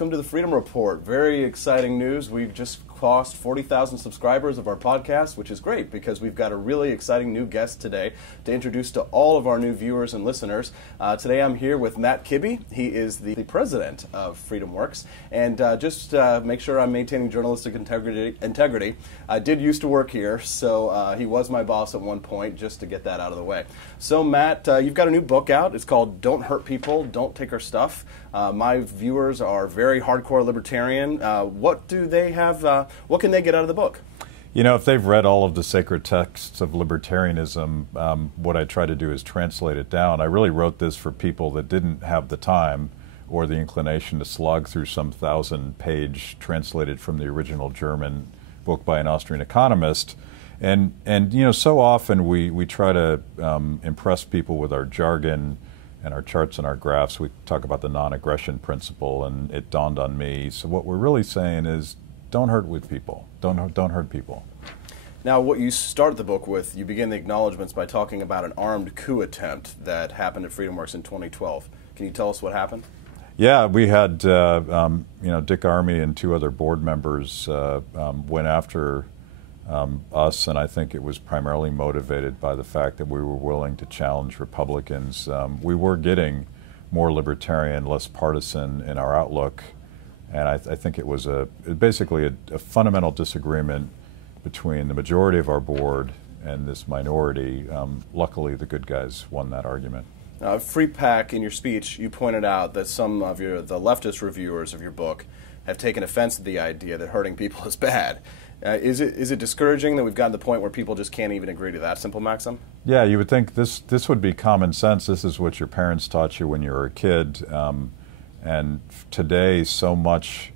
welcome to the Freedom Report. Very exciting news. We've just crossed 40,000 subscribers of our podcast, which is great because we've got a really exciting new guest today to introduce to all of our new viewers and listeners. Today I'm here with Matt Kibbe. He is the president of FreedomWorks. And just make sure I'm maintaining journalistic integrity. I did used to work here, so he was my boss at one point, just to get that out of the way. So Matt, you've got a new book out. It's called Don't Hurt People, Don't Take Our Stuff. My viewers are very hardcore libertarian. What do they have? What can they get out of the book? You know, if they've read all of the sacred texts of libertarianism, what I try to do is translate it down. I really wrote this for people that didn't have the time or the inclination to slog through some 1,000-page translated from the original German book by an Austrian economist. And you know, so often we try to impress people with our jargon and our charts and our graphs. We talk about the non-aggression principle, and it dawned on me. So what we're really saying is, don't hurt with people. Don't hurt people. Now, what you start the book with, you begin the acknowledgments by talking about an armed coup attempt that happened at FreedomWorks in 2012. Can you tell us what happened? Yeah, we had you know, Dick Armey and 2 other board members went after us, and I think it was primarily motivated by the fact that we were willing to challenge Republicans. We were getting more libertarian, less partisan in our outlook, and I think it was basically a fundamental disagreement between the majority of our board and this minority. Luckily, the good guys won that argument. Free Pack, in your speech, you pointed out that some of the leftist reviewers of your book have taken offense to the idea that hurting people is bad. Is it discouraging that we've gotten to the point where people just can't even agree to that simple maxim? Yeah, you would think this would be common sense. This is what your parents taught you when you were a kid. And today, so much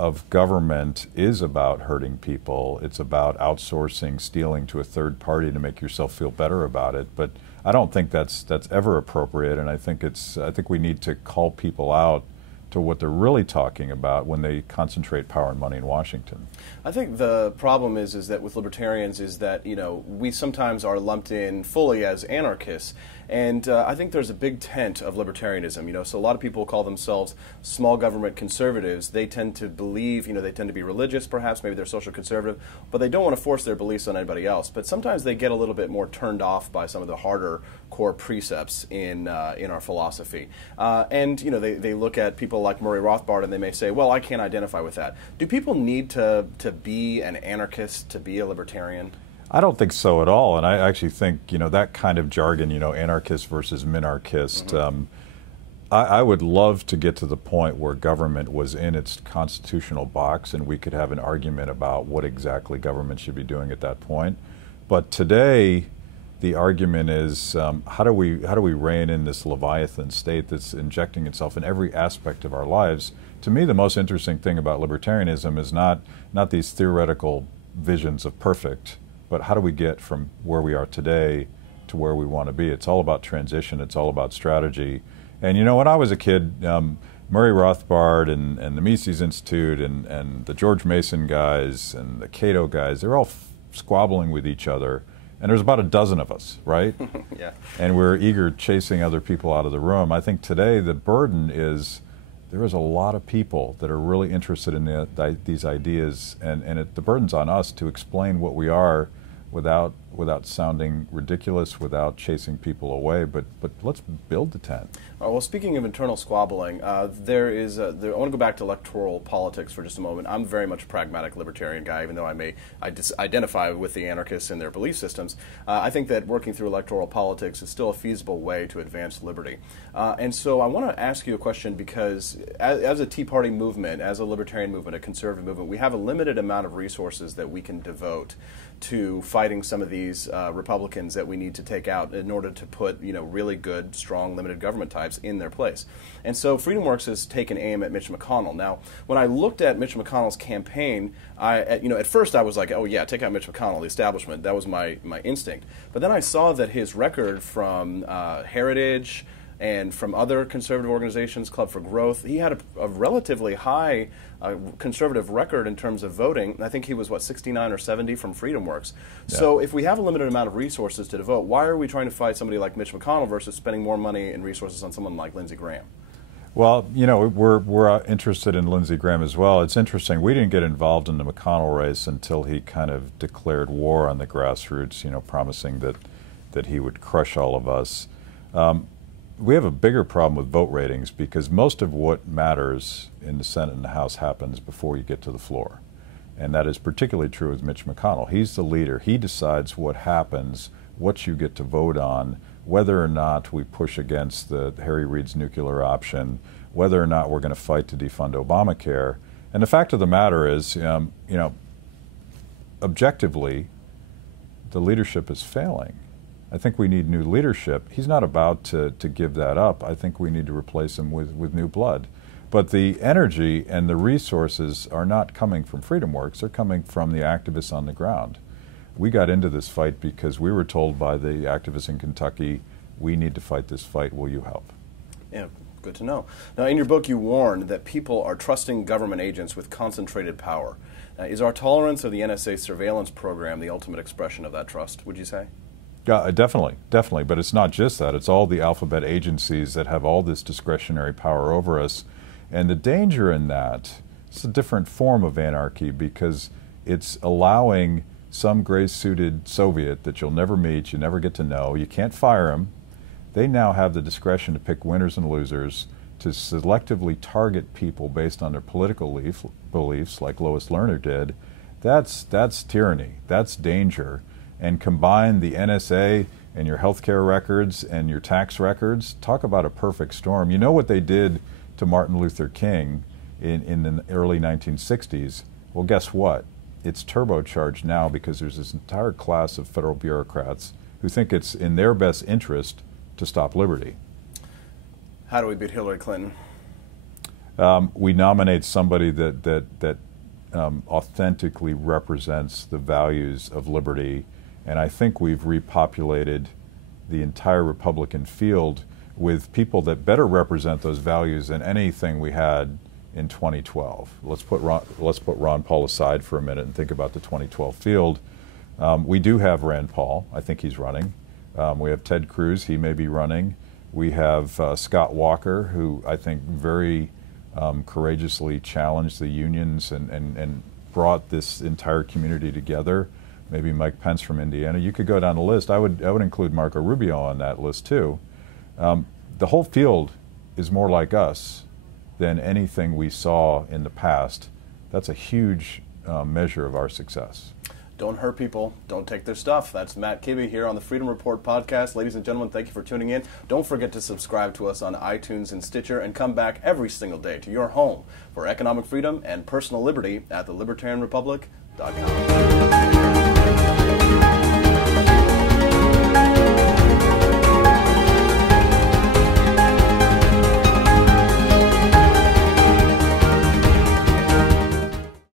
of government is about hurting people. It's about outsourcing, stealing to a third party to make yourself feel better about it. But I don't think that's ever appropriate, and I think we need to call people out to what they're really talking about when they concentrate power and money in Washington. I think the problem is that with libertarians is that, you know, we sometimes are lumped in fully as anarchists, and I think there's a big tent of libertarianism, you know, so a lot of people call themselves small government conservatives. They tend to believe, you know, they tend to be religious perhaps, maybe they're social conservative, but they don't want to force their beliefs on anybody else. But sometimes they get a little bit more turned off by some of the harder core precepts in our philosophy. And, you know, they look at people like Murray Rothbard and they may say, well, I can't identify with that. Do people need to be an anarchist to be a libertarian? I don't think so at all, and I actually think, you know, that kind of jargon, you know, anarchist versus minarchist, I would love to get to the point where government was in its constitutional box and we could have an argument about what exactly government should be doing at that point. But today, the argument is how do we rein in this Leviathan state that's injecting itself in every aspect of our lives? To me, the most interesting thing about libertarianism is not these theoretical visions of perfect, but how do we get from where we are today to where we want to be? It's all about transition. It's all about strategy. And you know, when I was a kid, Murray Rothbard and the Mises Institute and the George Mason guys and the Cato guys, they're all squabbling with each other. And there's about a dozen of us, right? Yeah. And we're eager chasing other people out of the room. I think today the burden is there is a lot of people that are really interested in these ideas, and the burden's on us to explain what we are without sounding ridiculous, without chasing people away, but let's build the tent. Well, speaking of internal squabbling, I want to go back to electoral politics for just a moment. I'm very much a pragmatic libertarian guy, even though I identify with the anarchists and their belief systems. I think that working through electoral politics is still a feasible way to advance liberty. And so I want to ask you a question, because as a Tea Party movement, as a libertarian movement, a conservative movement, we have a limited amount of resources that we can devote to fighting some of these Republicans that we need to take out in order to put, you know, really good, strong, limited government types in their place. And so FreedomWorks has taken aim at Mitch McConnell. Now, when I looked at Mitch McConnell's campaign, at first I was like, oh yeah, take out Mitch McConnell, the establishment. That was my instinct. But then I saw that his record from Heritage and from other conservative organizations, Club for Growth, he had a relatively high conservative record in terms of voting. I think he was, 69 or 70 from FreedomWorks. Yeah. So if we have a limited amount of resources to devote, why are we trying to fight somebody like Mitch McConnell versus spending more money and resources on someone like Lindsey Graham? Well, you know, we're interested in Lindsey Graham as well. It's interesting. We didn't get involved in the McConnell race until he kind of declared war on the grassroots, you know, promising that he would crush all of us. We have a bigger problem with vote ratings because most of what matters in the Senate and the House happens before you get to the floor. And that is particularly true with Mitch McConnell. He's the leader. He decides what happens, what you get to vote on, whether or not we push against the Harry Reid's nuclear option, whether or not we're going to fight to defund Obamacare. And the fact of the matter is, you know, objectively, the leadership is failing. I think we need new leadership. He's not about to give that up. I think we need to replace him with new blood. But the energy and the resources are not coming from FreedomWorks. They're coming from the activists on the ground. We got into this fight because we were told by the activists in Kentucky, we need to fight this fight. Will you help? Yeah, good to know. Now, in your book, you warned that people are trusting government agents with concentrated power. Is our tolerance of the NSA surveillance program the ultimate expression of that trust, would you say? Yeah, definitely. But it's not just that. It's all the alphabet agencies that have all this discretionary power over us. And the danger in that, it's a different form of anarchy because it's allowing some gray-suited Soviet that you'll never meet, you never get to know, you can't fire him. They now have the discretion to pick winners and losers, to selectively target people based on their political beliefs, like Lois Lerner did. That's tyranny. That's danger. And combine the NSA and your healthcare records and your tax records, talk about a perfect storm. You know what they did to Martin Luther King in the early 1960s? Well, guess what? It's turbocharged now because there's this entire class of federal bureaucrats who think it's in their best interest to stop liberty. How do we beat Hillary Clinton? We nominate somebody that authentically represents the values of liberty. And I think we've repopulated the entire Republican field with people that better represent those values than anything we had in 2012. Let's put Ron Paul aside for a minute and think about the 2012 field. We do have Rand Paul. I think he's running. We have Ted Cruz. He may be running. We have Scott Walker, who I think very courageously challenged the unions and brought this entire community together. Maybe Mike Pence from Indiana. You could go down the list. I would include Marco Rubio on that list too. The whole field is more like us than anything we saw in the past. That's a huge measure of our success. Don't hurt people. Don't take their stuff. That's Matt Kibbe here on the Freedom Report podcast. Ladies and gentlemen, thank you for tuning in. Don't forget to subscribe to us on iTunes and Stitcher and come back every single day to your home for economic freedom and personal liberty at thelibertarianrepublic.com.